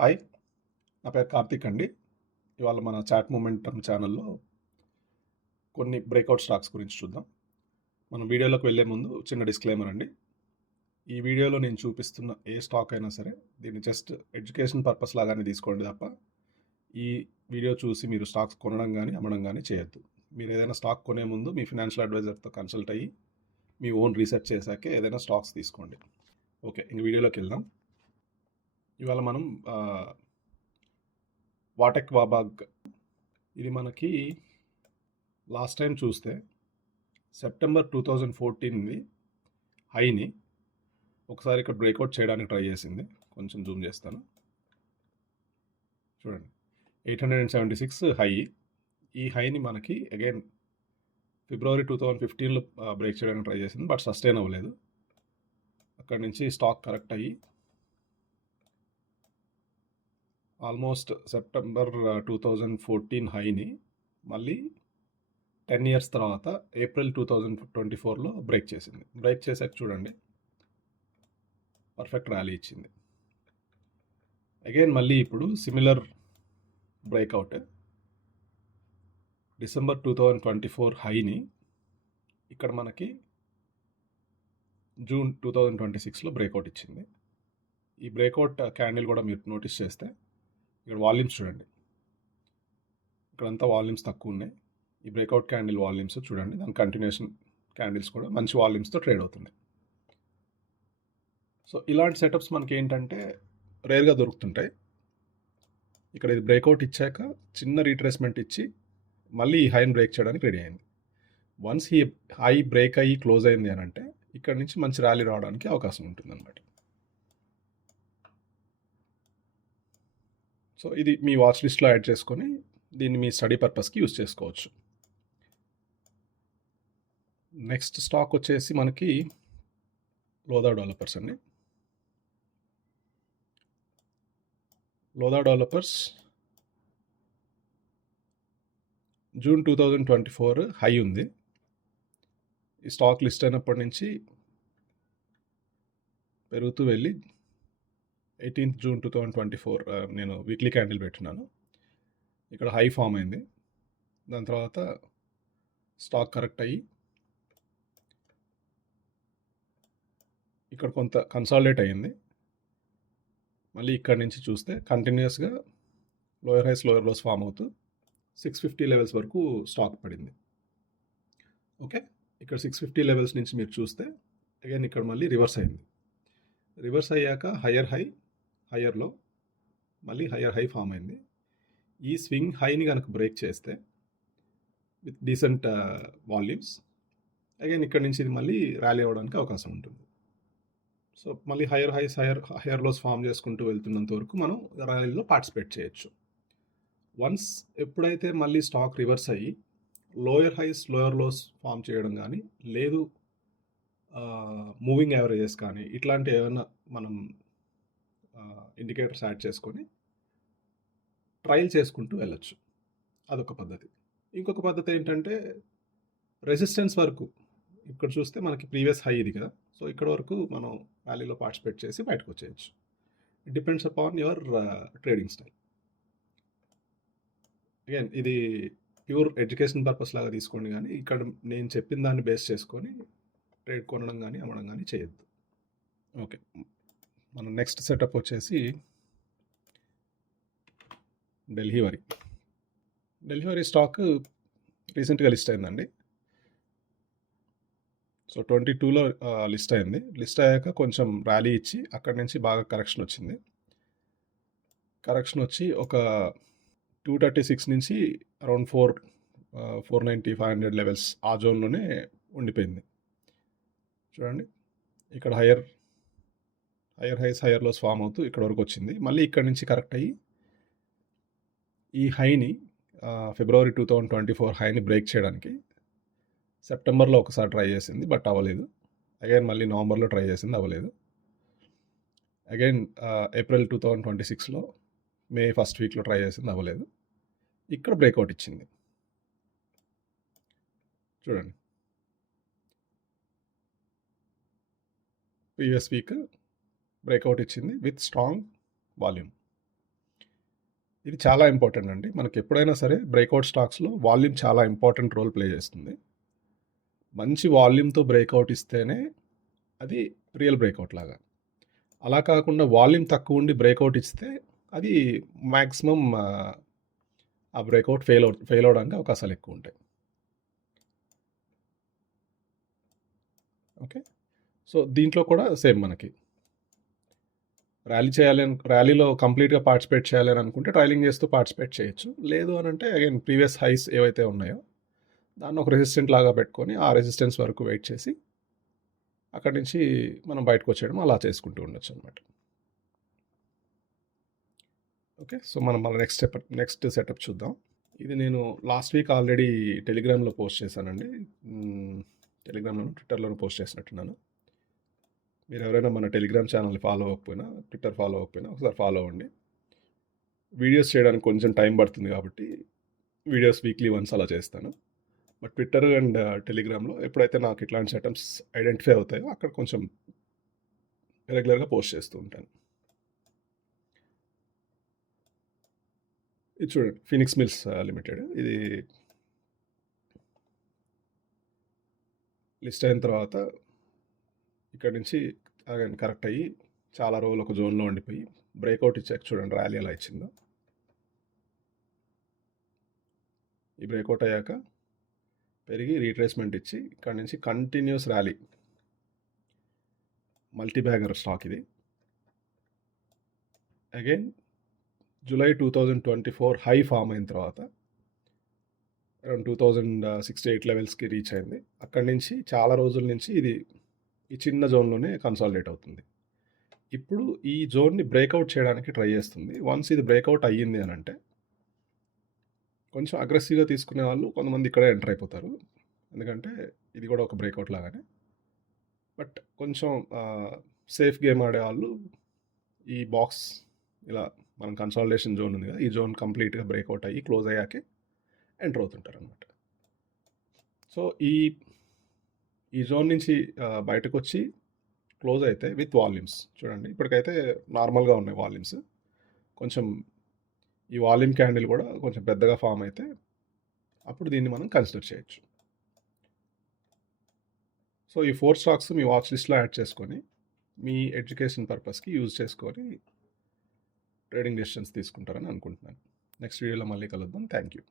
Hi, నా పేరు కార్తీక్ అండి. ఇవాళ మన చాట్ మొమెంటమ్ ఛానల్లో కొన్ని బ్రేక్అవుట్ స్టాక్స్ గురించి చూద్దాం. మనం వీడియోలోకి వెళ్ళే ముందు చిన్న డిస్క్లైమర్ అండి. ఈ వీడియోలో నేను చూపిస్తున్న ఏ స్టాక్ అయినా సరే దీన్ని జస్ట్ ఎడ్యుకేషన్ పర్పస్ లాగానే తీసుకోండి తప్ప ఈ వీడియో చూసి మీరు స్టాక్స్ కొనడం కానీ అమ్మడం కానీ చేయొద్దు. మీరు ఏదైనా స్టాక్ కొనే ముందు మీ ఫినాన్షియల్ అడ్వైజర్తో కన్సల్ట్ అయ్యి మీ ఓన్ రీసెర్చ్ చేశాకే ఏదైనా స్టాక్స్ తీసుకోండి. ఓకే, ఇంక వీడియోలోకి వెళ్దాం. ఇవాళ మనం వాటెక్ వాబాగ్, ఇది మనకి లాస్ట్ టైం చూస్తే సెప్టెంబర్ 2014 హైని ఒకసారి ఇక్కడ బ్రేక్అవుట్ చేయడానికి ట్రై చేసింది. కొంచెం జూమ్ చేస్తాను, చూడండి. 876 హై. ఈ హైని మనకి అగైన్ ఫిబ్రవరి 2015లో బ్రేక్ చేయడానికి ట్రై చేసింది, బట్ సస్టైన్ అవ్వలేదు. అక్కడి నుంచి స్టాక్ కరెక్ట్ అయ్యి ఆల్మోస్ట్ సెప్టెంబర్ 2014 హైని మళ్ళీ 10 ఇయర్స్ తర్వాత ఏప్రిల్ 2024లో బ్రేక్ చేసింది. బ్రేక్ చేసాక చూడండి పర్ఫెక్ట్ ర్యాలీ ఇచ్చింది. అగైన్ మళ్ళీ ఇప్పుడు సిమిలర్ బ్రేక్అవుట్ డిసెంబర్ 2024 హైని ఇక్కడ మనకి జూన్ 2026లో బ్రేక్అవుట్ ఇచ్చింది. ఈ బ్రేక్అవుట్ క్యాండిల్ కూడా మీరు నోటీస్ చేస్తే ఇక్కడ వాల్యూమ్స్ చూడండి, ఇక్కడంతా వాల్యూమ్స్ తక్కువ ఉన్నాయి. ఈ బ్రేక్అవుట్ క్యాండిల్ వాల్యూమ్స్ చూడండి, దాని కంటిన్యూషన్ క్యాండిల్స్ కూడా మంచి వాల్యూమ్స్తో ట్రేడ్ అవుతున్నాయి. సో ఇలాంటి సెటప్స్ మనకి ఏంటంటే రేర్గా దొరుకుతుంటాయి. ఇక్కడ ఇది బ్రేక్అవుట్ ఇచ్చాక చిన్న రీట్రేస్మెంట్ ఇచ్చి మళ్ళీ ఈ హైని బ్రేక్ చేయడానికి రెడీ అయింది. వన్స్ ఈ హై బ్రేక్ అయ్యి క్లోజ్ అయింది అని అంటే ఇక్కడ నుంచి మంచి ర్యాలీ రావడానికి అవకాశం ఉంటుందన్నమాట. సో ఇది మీ వాచ్ లిస్ట్లో యాడ్ చేసుకొని దీన్ని మీ స్టడీ పర్పస్కి యూజ్ చేసుకోవచ్చు. నెక్స్ట్ స్టాక్ వచ్చేసి మనకి లోదా డెవలపర్స్ అండి. లోదా డెవలపర్స్ జూన్ 2024 హై ఉంది. ఈ స్టాక్ లిస్ట్ అయినప్పటి నుంచి పెరుగుతూ వెళ్ళి 18th జూన్ 2024 నేను వీక్లీ క్యాండిల్ పెట్టినాను. ఇక్కడ హై ఫామ్ అయింది. దాని తర్వాత స్టాక్ కరెక్ట్ అయ్యి ఇక్కడ కొంత కన్సాలిడేట్ అయ్యింది. మళ్ళీ ఇక్కడ నుంచి చూస్తే కంటిన్యూస్గా lower highs lower lows form అవుతూ 650 లెవెల్స్ వరకు స్టాక్ పడింది. ఓకే, ఇక్కడ 650 లెవెల్స్ నుంచి మీరు చూస్తే అగైన్ ఇక్కడ మళ్ళీ రివర్స్ అయింది. రివర్స్ అయ్యాక హయ్యర్ హై హయ్యర్ లో మళ్ళీ హయ్యర్ హై ఫామ్ అయింది. ఈ స్వింగ్ హైని కనుక బ్రేక్ చేస్తే విత్ డీసెంట్ వాల్యూమ్స్ అగైన్ ఇక్కడ నుంచి ఇది మళ్ళీ ర్యాలీ అవ్వడానికి అవకాశం ఉంటుంది. సో మళ్ళీ higher highs higher lows form చేసుకుంటూ వెళ్తున్నంత వరకు మనం ర్యాలీలో పార్టిసిపేట్ చేయొచ్చు. వన్స్ ఎప్పుడైతే మళ్ళీ స్టాక్ రివర్స్ అయ్యి lower highs lower lows form చేయడం కానీ లేదు మూవింగ్ యావరేజెస్ కానీ ఇట్లాంటి ఏమైనా మనం ఇండికేటర్స్ యాడ్ చేసుకొని ట్రయల్ చేసుకుంటూ వెళ్ళచ్చు. అదొక పద్ధతి. ఇంకొక పద్ధతి ఏంటంటే రెసిస్టెన్స్ వరకు, ఇక్కడ చూస్తే మనకి ప్రీవియస్ హై ఇది కదా, సో ఇక్కడ వరకు మనం ర్యాలీలో పార్టిసిపేట్ చేసి బయటకు వచ్చేయచ్చు. It depends upon your trading style. Again ఇది ప్యూర్ ఎడ్యుకేషన్ పర్పస్ లాగా తీసుకోండి, కానీ ఇక్కడ నేను చెప్పిన దాన్ని బేస్ చేసుకొని ట్రేడ్ కొనడం కానీ అమ్మడం కానీ చేయొద్దు. ఓకే, మన నెక్స్ట్ సెటప్ వచ్చేసి ఢిల్లీ వరి స్టాక్ రీసెంట్గా లిస్ట్ అయిందండి. సో 22లో లిస్ట్ అయింది. లిస్ట్ అయ్యాక కొంచెం ర్యాలీ ఇచ్చి అక్కడి నుంచి బాగా కరెక్షన్ వచ్చింది. కరెక్షన్ వచ్చి ఒక 236 నుంచి అరౌండ్ 490 500 లెవెల్స్ ఆ జోన్లోనే ఉండిపోయింది. చూడండి, ఇక్కడ higher highs higher lows form అవుతూ ఇక్కడ వరకు వచ్చింది. మళ్ళీ ఇక్కడ నుంచి కరెక్ట్ అయ్యి ఈ హైని ఫిబ్రవరి 2024 హైని బ్రేక్ చేయడానికి సెప్టెంబర్లో ఒకసారి ట్రై చేసింది, బట్ అవ్వలేదు. అగైన్ మళ్ళీ నవంబర్లో ట్రై చేసింది, అవ్వలేదు. అగైన్ ఏప్రిల్ 2026లో మే ఫస్ట్ వీక్లో ట్రై చేసింది, అవ్వలేదు. ఇక్కడ బ్రేక్అవుట్ ఇచ్చింది. చూడండి, ప్రీవియస్ వీక్ బ్రేక్అవుట్ ఇచ్చింది విత్ స్ట్రాంగ్ వాల్యూమ్. ఇది చాలా ఇంపార్టెంట్ అండి. మనకి ఎప్పుడైనా సరే బ్రేక్అవుట్ స్టాక్స్‌లో వాల్యూమ్ చాలా ఇంపార్టెంట్ రోల్ ప్లే చేస్తుంది. మంచి వాల్యూమ్‌తో బ్రేక్అవుట్ ఇస్తేనే అది రియల్ బ్రేక్అవుట్ లాగా. అలా కాకుండా వాల్యూమ్ తక్కువ ఉండి బ్రేక్అవుట్ ఇస్తే అది మాక్సిమం ఆ బ్రేక్అవుట్ ఫెయిల్ అవ్వడానికి అవకాశాలు ఎక్కువ ఉంటాయి. ఓకే. సో, దీంట్లో కూడా సేమ్ మనకి ర్యాలీలో కంప్లీట్‌గా పార్టిసిపేట్ చేయాలి అని అనుకుంటే ట్రైలింగ్ చేస్తూ పార్టిసిపేట్ చేయొచ్చు. లేదు అనంటే అగైన్ ప్రీవియస్ హైస్ ఏవైతే ఉన్నాయో దాన్ని ఒక రెసిస్టెంట్ లాగా పెట్టుకొని ఆ రెసిస్టెన్స్ వరకు వెయిట్ చేసి అక్కడి నుంచి మనం బయటకొచ్చేయడం అలా చేసుకుంటూ ఉండొచ్చనమాట. ఓకే. సో, మనం మళ్ళీ నెక్స్ట్ సెటప్ చూద్దాం. ఇది నేను లాస్ట్ వీక్ ఆల్రెడీ టెలిగ్రామ్‌లో పోస్ట్ చేశానండి. టెలిగ్రామ్‌లోను, ట్విట్టర్‌లోను పోస్ట్ చేసినట్టున్నాను. మీరెవరైనా మన టెలిగ్రామ్ ఛానల్‌ని ఫాలో అవ్వకపోయినా, ట్విట్టర్ ఫాలో అవ్వకపోయినా ఒకసారి ఫాలో అవ్వండి. వీడియోస్ చేయడానికి కొంచెం టైం పడుతుంది కాబట్టి వీడియోస్ వీక్లీ వన్స్ అలా చేస్తాను. బట్ ట్విట్టర్ అండ్ టెలిగ్రామ్‌లో ఎప్పుడైతే నాకు ఇట్లాంటి సెటప్స్ ఐడెంటిఫై అవుతాయో అక్కడ కొంచెం రెగ్యులర్‌గా పోస్ట్ చేస్తూ ఉంటాను. ఇది చూడండి ఫినిక్స్ మిల్స్ లిమిటెడ్. ఇది లిస్ట్ అయిన తర్వాత ఇక్కడి నుంచి అగైన్ కరెక్ట్ అయ్యి చాలా రోజులు ఒక జోన్లో ఉండిపోయి బ్రేక్అవుట్ ఇచ్చాక చూడండి ర్యాలీ ఎలా ఇచ్చిందో. ఈ బ్రేక్అవుట్ అయ్యాక పెరిగి రీట్రేస్మెంట్ ఇచ్చి ఇక్కడ నుంచి continuous rally. Multi bagger stock ఇది. అగైన్ జూలై 2024 హై ఫామ్ అయిన తర్వాత అరౌండ్ 2068 లెవెల్స్కి రీచ్ అయింది. అక్కడి నుంచి చాలా రోజుల నుంచి ఇది ఈ చిన్న జోన్లోనే కన్సాలిడేట్ అవుతుంది. ఇప్పుడు ఈ జోన్ని బ్రేక్అవుట్ చేయడానికి ట్రై చేస్తుంది. వన్స్ ఇది బ్రేక్అవుట్ అయ్యింది అని అంటే కొంచెం అగ్రెసివ్గా తీసుకునే వాళ్ళు కొంతమంది ఇక్కడే ఎంటర్ అయిపోతారు. ఎందుకంటే ఇది కూడా ఒక బ్రేక్అవుట్ లాగానే. బట్ కొంచెం సేఫ్ గేమ్ ఆడేవాళ్ళు ఈ బాక్స్ ఇలా మనం కన్సాలిడేషన్ జోన్ ఉంది కదా, ఈ జోన్ కంప్లీట్గా బ్రేక్అవుట్ అయ్యి క్లోజ్ అయ్యాకే ఎంటర్ అవుతుంటారు అనమాట. సో ఈ జోన్ నుంచి బయటకు వచ్చి క్లోజ్ అయితే విత్ వాల్యూమ్స్ చూడండి ఇప్పటికైతే నార్మల్గా ఉన్నాయి వాల్యూమ్స్. కొంచెం ఈ వాల్యూమ్ క్యాండిల్ కూడా కొంచెం పెద్దగా ఫామ్ అయితే అప్పుడు దీన్ని మనం కన్సిడర్ చేయొచ్చు. సో ఈ 4 స్టాక్స్ మీ వాచ్ లిస్ట్లో యాడ్ చేసుకొని మీ ఎడ్యుకేషన్ పర్పస్కి యూజ్ చేసుకొని ట్రేడింగ్ డెసిషన్స్ తీసుకుంటారని అనుకుంటున్నాను. నెక్స్ట్ వీడియోలో మళ్ళీ కలుద్దాం. Thank you.